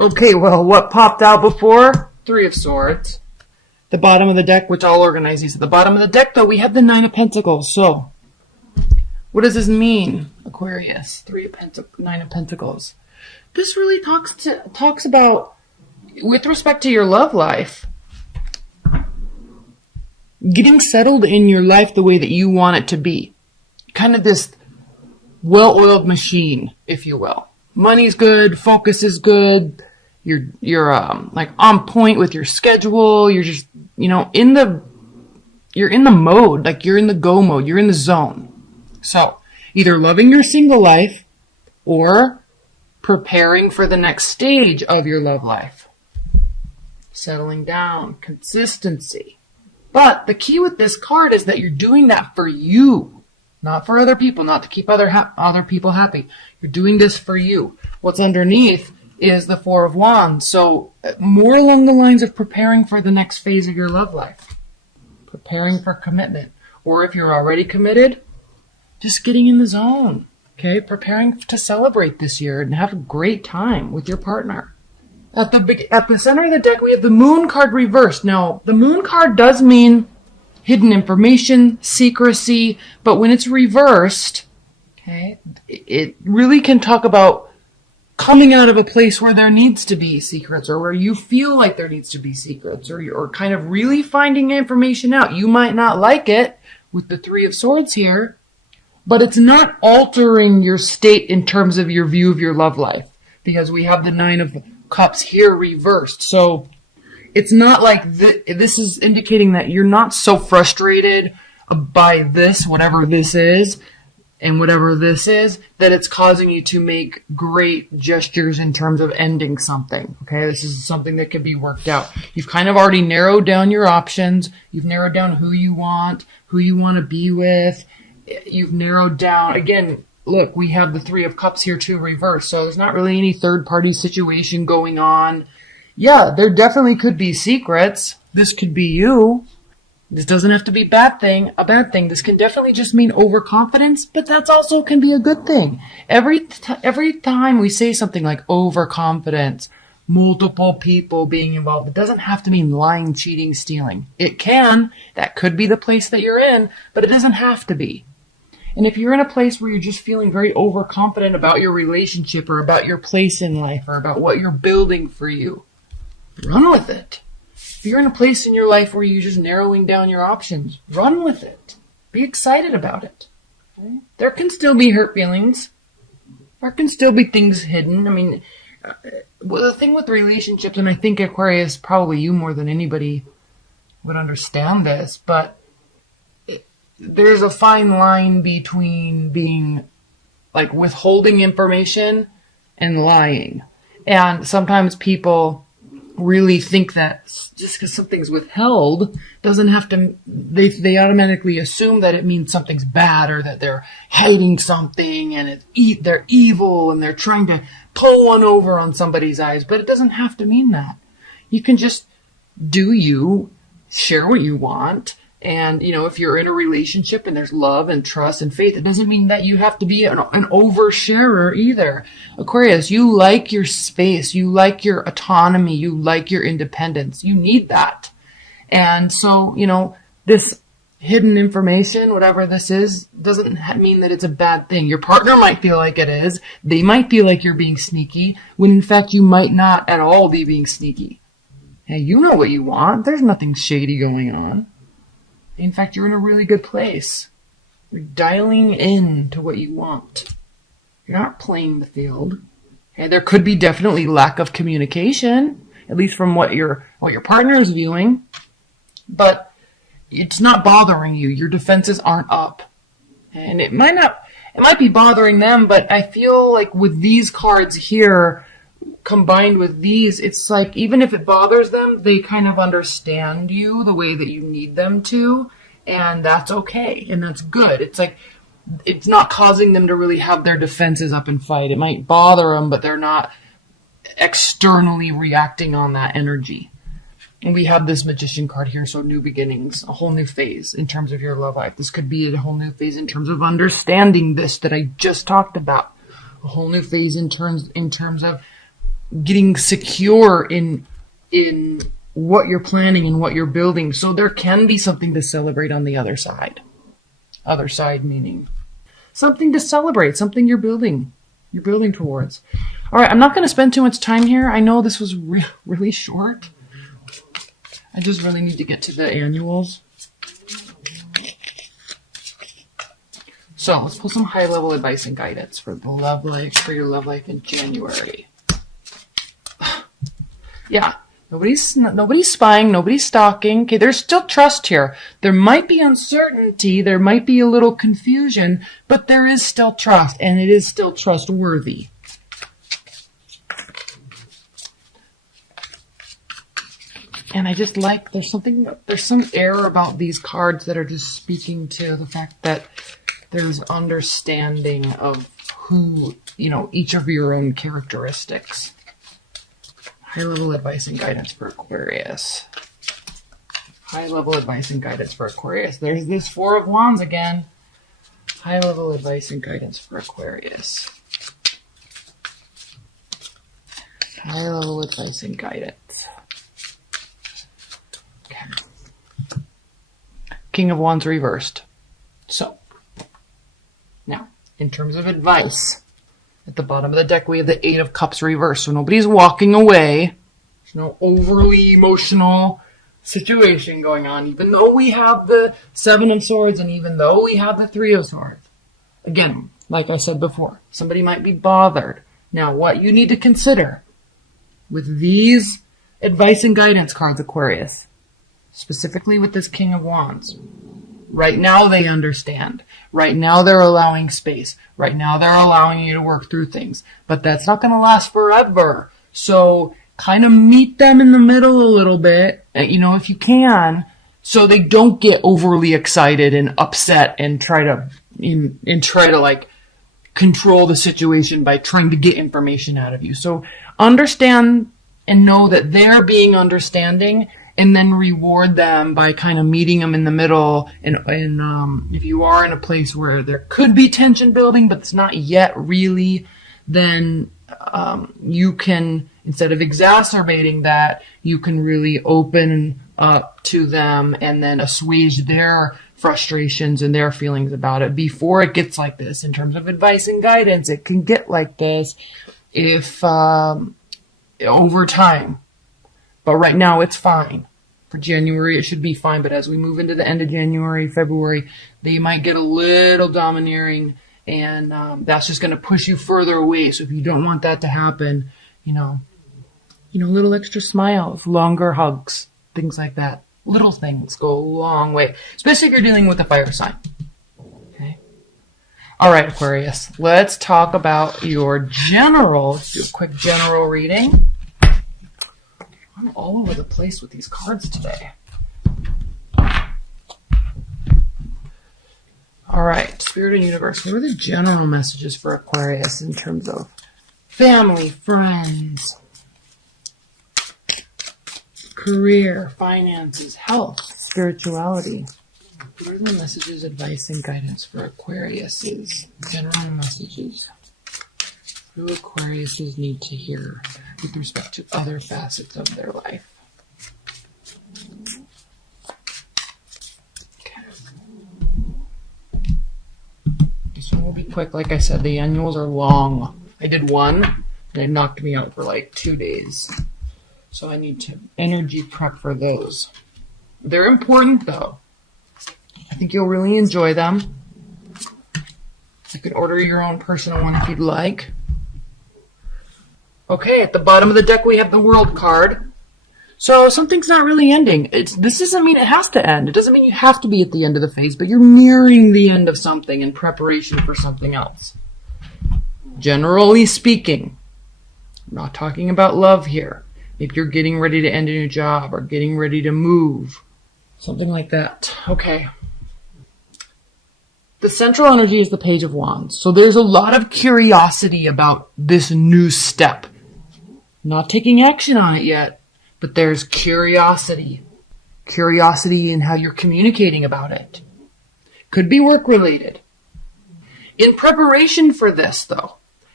Okay, well, what popped out before? Three of Swords. The bottom of the deck, which I'll organize these. At the bottom of the deck, though, we have the Nine of Pentacles. So, what does this mean, Aquarius? Nine of Pentacles. This really talks about, with respect to your love life, getting settled in your life the way that you want it to be. Kind of this well-oiled machine, if you will. Money's good, focus is good, you're like on point with your schedule, you're just, you're in the mode, like you're in the go mode, you're in the zone. So, either loving your single life or preparing for the next stage of your love life. Settling down, consistency. But the key with this card is that you're doing that for you. Not for other people, not to keep other people happy. You're doing this for you. What's underneath is the Four of Wands. So more along the lines of preparing for the next phase of your love life. Preparing for commitment. Or if you're already committed, just getting in the zone. Okay? Preparing to celebrate this year and have a great time with your partner. At the center of the deck, we have the Moon card reversed. Now, the Moon card does mean hidden information, secrecy, but when it's reversed, okay, it really can talk about coming out of a place where there needs to be secrets, or where you feel like there needs to be secrets, or kind of really finding information out. You might not like it with the Three of Swords here, but it's not altering your state in terms of your view of your love life, because we have the Nine of Cups here reversed. So it's not like this is indicating that you're not so frustrated by this, whatever this is, and whatever this is, that it's causing you to make great gestures in terms of ending something. Okay, this is something that can be worked out. You've kind of already narrowed down your options. You've narrowed down who you want to be with. You've narrowed down, again, look, we have the Three of Cups here too reversed, so there's not really any third-party situation going on. Yeah, there definitely could be secrets. This could be you. This doesn't have to be a bad thing. This can definitely just mean overconfidence, but that's also can be a good thing. Every time we say something like overconfidence, multiple people being involved, it doesn't have to mean lying, cheating, stealing. It can. That could be the place that you're in, but it doesn't have to be. And if you're in a place where you're just feeling very overconfident about your relationship or about your place in life or about what you're building for you, run with it. If you're in a place in your life where you're just narrowing down your options, run with it. Be excited about it. Okay? There can still be hurt feelings. There can still be things hidden. I mean, well, the thing with relationships, and I think Aquarius, probably you more than anybody would understand this, but there's a fine line between being like withholding information and lying. And sometimes people really think that just because something's withheld doesn't have to, they automatically assume that it means something's bad or that they're hiding something and they're evil and they're trying to pull one over on somebody's eyes. But it doesn't have to mean that. You can just do you, share what you want. And, if you're in a relationship and there's love and trust and faith, it doesn't mean that you have to be an oversharer either. Aquarius, you like your space. You like your autonomy. You like your independence. You need that. And so, this hidden information, whatever this is, doesn't mean that it's a bad thing. Your partner might feel like it is. They might feel like you're being sneaky, when in fact you might not at all be being sneaky. Hey, you know what you want. There's nothing shady going on. In fact, you're in a really good place. You're dialing in to what you want. You're not playing the field. Okay, there could be definitely lack of communication, at least from what your partner is viewing. But it's not bothering you. Your defenses aren't up. And it might be bothering them, but I feel like with these cards here, combined with these, it's like even if it bothers them, they kind of understand you the way that you need them to, and that's okay, and that's good. It's like it's not causing them to really have their defenses up and fight. It might bother them, but they're not externally reacting on that energy. And we have this Magician card here, so new beginnings, a whole new phase in terms of your love life. This could be a whole new phase in terms of understanding this that I just talked about. A whole new phase in terms of getting secure in what you're planning and what you're building. So there can be something to celebrate on the other side. Other side meaning something to celebrate, something you're building towards. All right, I'm not going to spend too much time here. I know this was really short. I just really need to get to the annuals. So let's pull some high-level advice and guidance for the love life, for your love life in January. Yeah, nobody's spying, nobody's stalking. Okay, there's still trust here. There might be uncertainty, there might be a little confusion, but there is still trust, and it is still trustworthy. And I just like, there's some air about these cards that are just speaking to the fact that there's understanding of who, each of your own characteristics. High-level advice and guidance for Aquarius. High-level advice and guidance for Aquarius. There's this Four of Wands again. High-level advice and guidance for Aquarius. High-level advice and guidance. Okay. King of Wands reversed. So, now, in terms of advice, at the bottom of the deck we have the Eight of Cups reversed. So nobody's walking away. There's no overly emotional situation going on, even though we have the Seven of Swords and even though we have the Three of Swords. Again, like I said before, somebody might be bothered. Now, what you need to consider with these advice and guidance cards, Aquarius, specifically with this King of Wands, right now they understand. Right now they're allowing space. Right now they're allowing you to work through things. But that's not going to last forever. So kind of meet them in the middle a little bit, if you can, so they don't get overly excited and upset and try to like control the situation by trying to get information out of you. So understand and know that they're being understanding, and then reward them by kind of meeting them in the middle. And if you are in a place where there could be tension building, but it's not yet really, then you can, instead of exacerbating that, you can really open up to them and then assuage their frustrations and their feelings about it before it gets like this. In terms of advice and guidance, it can get like this if over time. But right now it's fine. For January, it should be fine. But as we move into the end of January, February, they might get a little domineering, and that's just going to push you further away. So if you don't want that to happen, little extra smiles, longer hugs, things like that. Little things go a long way, especially if you're dealing with a fire sign. Okay. All right, Aquarius, let's talk about your general. Let's do a quick general reading. I'm all over the place with these cards today. All right, Spirit and Universe. What are the general messages for Aquarius in terms of family, friends, career, finances, health, spirituality? What are the messages, advice, and guidance for Aquarius's general messages? What do Aquariuses need to hear with respect to other facets of their life? Okay. This one will be quick. Like I said, the annuals are long. I did one, and it knocked me out for like 2 days. So I need to energy prep for those. They're important, though. I think you'll really enjoy them. You could order your own personal one if you'd like. Okay, at the bottom of the deck we have the World card. So something's not really ending. This doesn't mean it has to end. It doesn't mean you have to be at the end of the phase, but you're nearing the end of something in preparation for something else. Generally speaking, I'm not talking about love here. If you're getting ready to end a new job or getting ready to move, something like that. Okay. The central energy is the Page of Wands. So there's a lot of curiosity about this new step. Not taking action on it yet, but there's curiosity. Curiosity in how you're communicating about it. Could be work related. In preparation for this, though,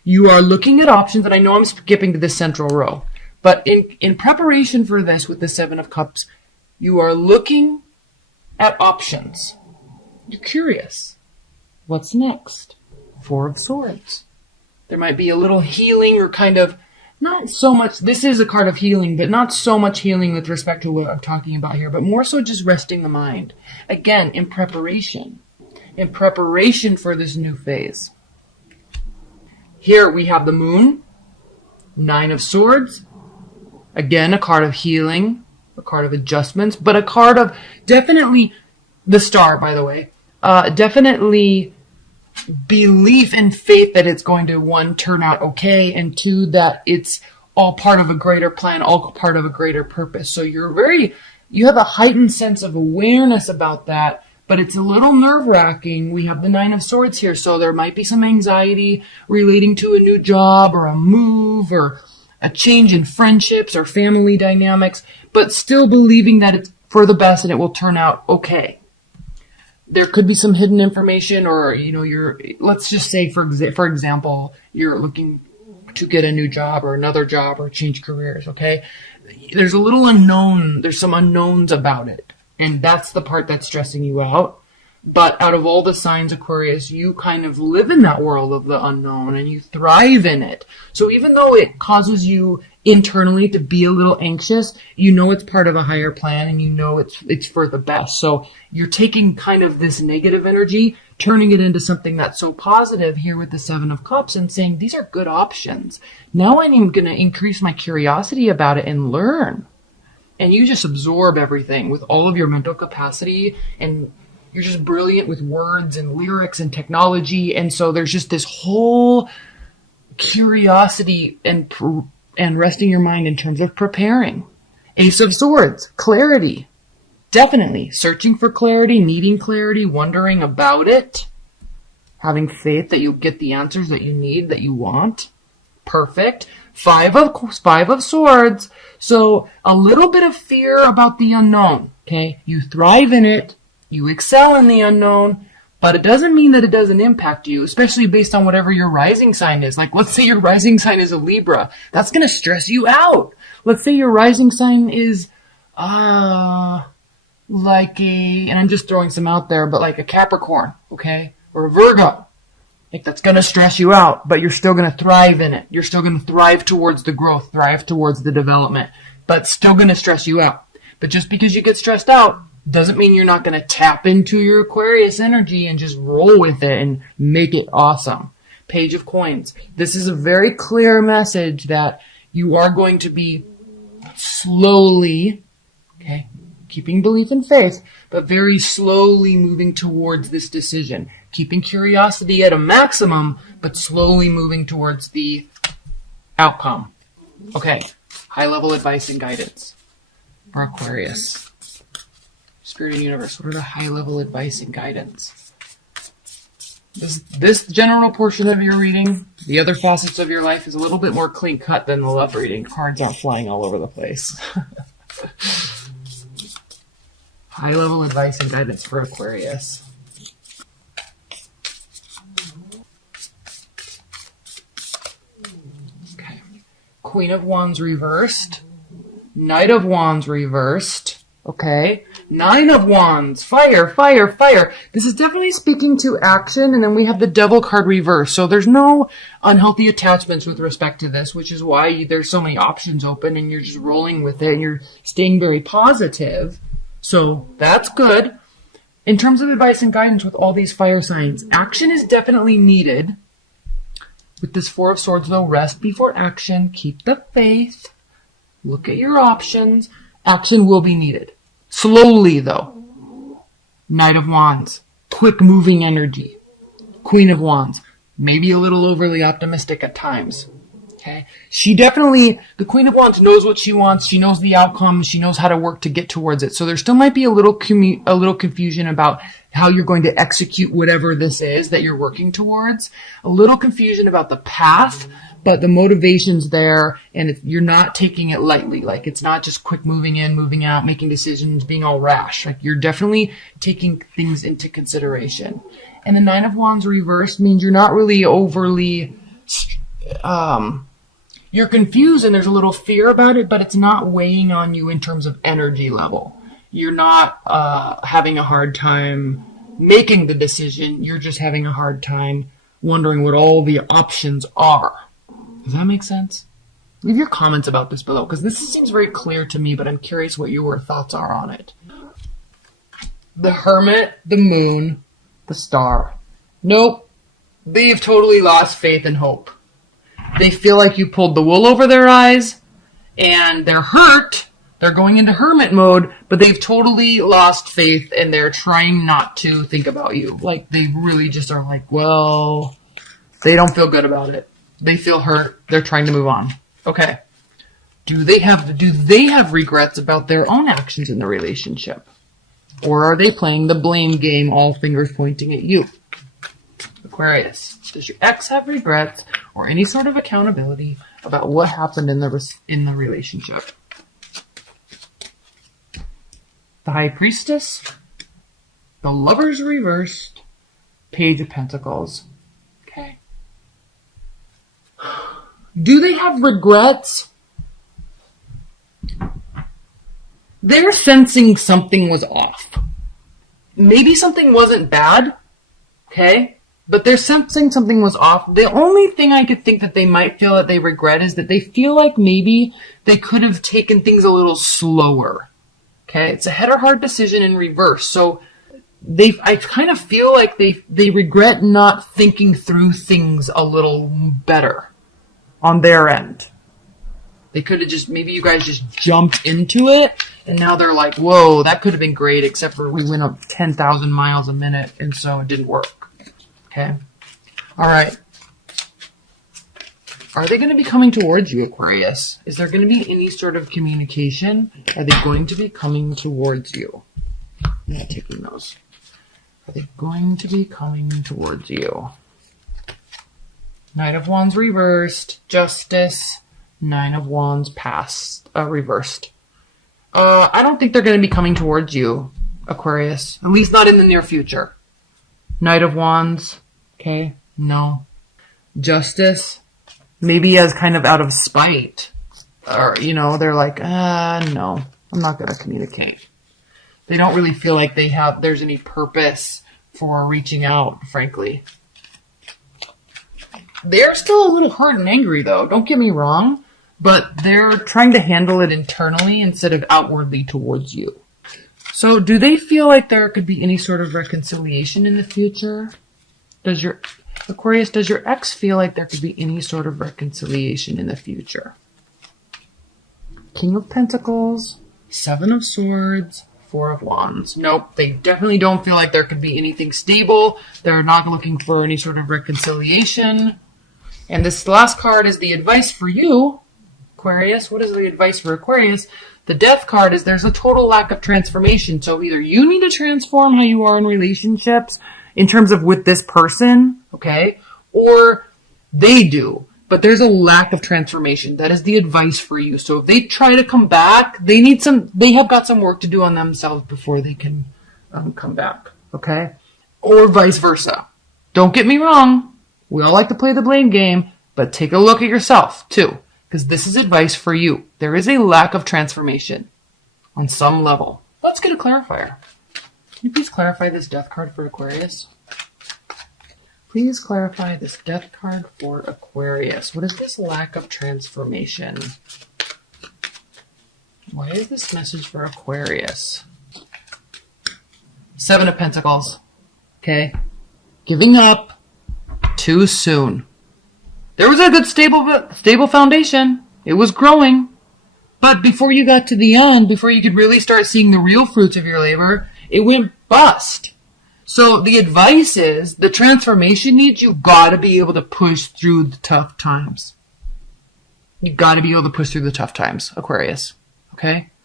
You are looking at options, and I know I'm skipping to this central row, but in preparation for this with the Seven of Cups, you are looking at options. You're curious. What's next? Four of Swords. There might be a little healing or kind of, not so much, this is a card of healing, but not so much healing with respect to what I'm talking about here, but more so just resting the mind. Again, in preparation for this new phase. Here we have the Moon, Nine of Swords. Again, a card of healing, a card of adjustments, but a card of definitely, the Star, by the way, definitely belief and faith that it's going to, one, turn out okay, and two, that it's all part of a greater plan, all part of a greater purpose. So you have a heightened sense of awareness about that, but it's a little nerve-wracking. We have the Nine of Swords here, so there might be some anxiety relating to a new job or a move or a change in friendships or family dynamics, but still believing that it's for the best and it will turn out okay. There could be some hidden information, or, let's just say, for example, you're looking to get a new job or another job or change careers, okay? There's a little unknown, there's some unknowns about it. And that's the part that's stressing you out. But out of all the signs, Aquarius, you kind of live in that world of the unknown and you thrive in it. So even though it causes you internally to be a little anxious, you know it's part of a higher plan and you know it's for the best. So you're taking kind of this negative energy, turning it into something that's so positive here with the Seven of Cups and saying, these are good options. Now I'm going to increase my curiosity about it and learn. And you just absorb everything with all of your mental capacity, and you're just brilliant with words and lyrics and technology. And so there's just this whole curiosity and resting your mind in terms of preparing. Ace of Swords, clarity. Definitely searching for clarity, needing clarity, wondering about it, having faith that you'll get the answers that you need, that you want. Perfect. Five of Swords. So a little bit of fear about the unknown. Okay. You thrive in it. You excel in the unknown, but it doesn't mean that it doesn't impact you, especially based on whatever your rising sign is. Like, let's say your rising sign is a Libra. That's going to stress you out. Let's say your rising sign is, and I'm just throwing some out there, but like a Capricorn, okay? Or a Virgo. Like, that's going to stress you out, but you're still going to thrive in it. You're still going to thrive towards the growth, thrive towards the development, but still going to stress you out. But just because you get stressed out doesn't mean you're not going to tap into your Aquarius energy and just roll with it and make it awesome. Page of Coins. This is a very clear message that you are going to be slowly, okay, keeping belief and faith, but very slowly moving towards this decision. Keeping curiosity at a maximum, but slowly moving towards the outcome. Okay, high-level advice and guidance for Aquarius. Spirit and Universe, what are the high-level advice and guidance? This general portion of your reading, the other facets of your life, is a little bit more clean-cut than the love reading. Cards aren't flying all over the place. High-level advice and guidance for Aquarius. Okay. Queen of Wands reversed. Knight of Wands reversed. Okay. Nine of Wands. Fire, fire, fire. This is definitely speaking to action. And then we have the Devil card reversed. So there's no unhealthy attachments with respect to this, which is why there's so many options open and you're just rolling with it and you're staying very positive. So that's good. In terms of advice and guidance with all these fire signs, action is definitely needed. With this Four of Swords, though, rest before action. Keep the faith. Look at your options. Action will be needed. Slowly, though. Knight of Wands. Quick moving energy. Queen of Wands. Maybe a little overly optimistic at times. Okay. The Queen of Wands knows what she wants. She knows the outcome. She knows how to work to get towards it. So there still might be a little confusion about how you're going to execute whatever this is that you're working towards. A little confusion about the path, but the motivation's there, and you're not taking it lightly. Like, it's not just quick moving in, moving out, making decisions, being all rash. Like, you're definitely taking things into consideration. And the Nine of Wands reversed means you're not really overly you're confused and there's a little fear about it, but it's not weighing on you in terms of energy level. You're not having a hard time making the decision. You're just having a hard time wondering what all the options are. Does that make sense? Leave your comments about this below, because this seems very clear to me, but I'm curious what your thoughts are on it. The Hermit, the Moon, the Star. Nope. They've totally lost faith and hope. They feel like you pulled the wool over their eyes, and they're hurt. They're going into hermit mode, but they've totally lost faith, and they're trying not to think about you. Like, they really just are like, well, they don't feel good about it. They feel hurt. They're trying to move on. Okay. Do they have regrets about their own actions in the relationship? Or are they playing the blame game, all fingers pointing at you? Aquarius, does your ex have regrets or any sort of accountability about what happened in the relationship? The High Priestess, the Lovers reversed, Page of Pentacles. Okay. Do they have regrets? They're sensing something was off. Maybe something wasn't bad, okay? But they're sensing something was off. The only thing I could think that they might feel that they regret is that they feel like maybe they could have taken things a little slower, okay? It's a head or heart decision in reverse. So I kind of feel like they regret not thinking through things a little better on their end. They could have just, maybe you guys just jumped into it, and now they're like, whoa, that could have been great, except for we went up 10,000 miles a minute, and so it didn't work. Okay? All right. Are they going to be coming towards you, Aquarius? Is there going to be any sort of communication? Are they going to be coming towards you? I'm not taking those. Are they going to be coming towards you? Knight of Wands reversed. Justice. Nine of Wands reversed. I don't think they're going to be coming towards you, Aquarius. At least not in the near future. Knight of Wands. Okay. No. Justice. Maybe as kind of out of spite. Or, they're like, no. I'm not going to communicate. They don't really feel like there's any purpose for reaching out, frankly. They're still a little hurt and angry, though. Don't get me wrong. But they're trying to handle it internally instead of outwardly towards you. So do they feel like there could be any sort of reconciliation in the future? Aquarius, does your ex feel like there could be any sort of reconciliation in the future? King of Pentacles, Seven of Swords, Four of Wands. Nope, they definitely don't feel like there could be anything stable. They're not looking for any sort of reconciliation. And this last card is the advice for you, Aquarius. What is the advice for Aquarius? The Death card is there's a total lack of transformation. So either you need to transform how you are in relationships in terms of with this person, okay, or they do. But there's a lack of transformation. That is the advice for you. So if they try to come back, they have got some work to do on themselves before they can come back, okay? Or vice versa. Don't get me wrong. We all like to play the blame game, but take a look at yourself too, because this is advice for you. There is a lack of transformation on some level. Let's get a clarifier. Can you please clarify this Death card for Aquarius? Please clarify this Death card for Aquarius. What is this lack of transformation? Why is this message for Aquarius? Seven of Pentacles. Okay. Giving up too soon. There was a good stable foundation. It was growing. But before you got to the end, before you could really start seeing the real fruits of your labor, it went bust. So the advice is, the transformation needs, you gotta be able to push through the tough times. You gotta be able to push through the tough times, Aquarius. Okay?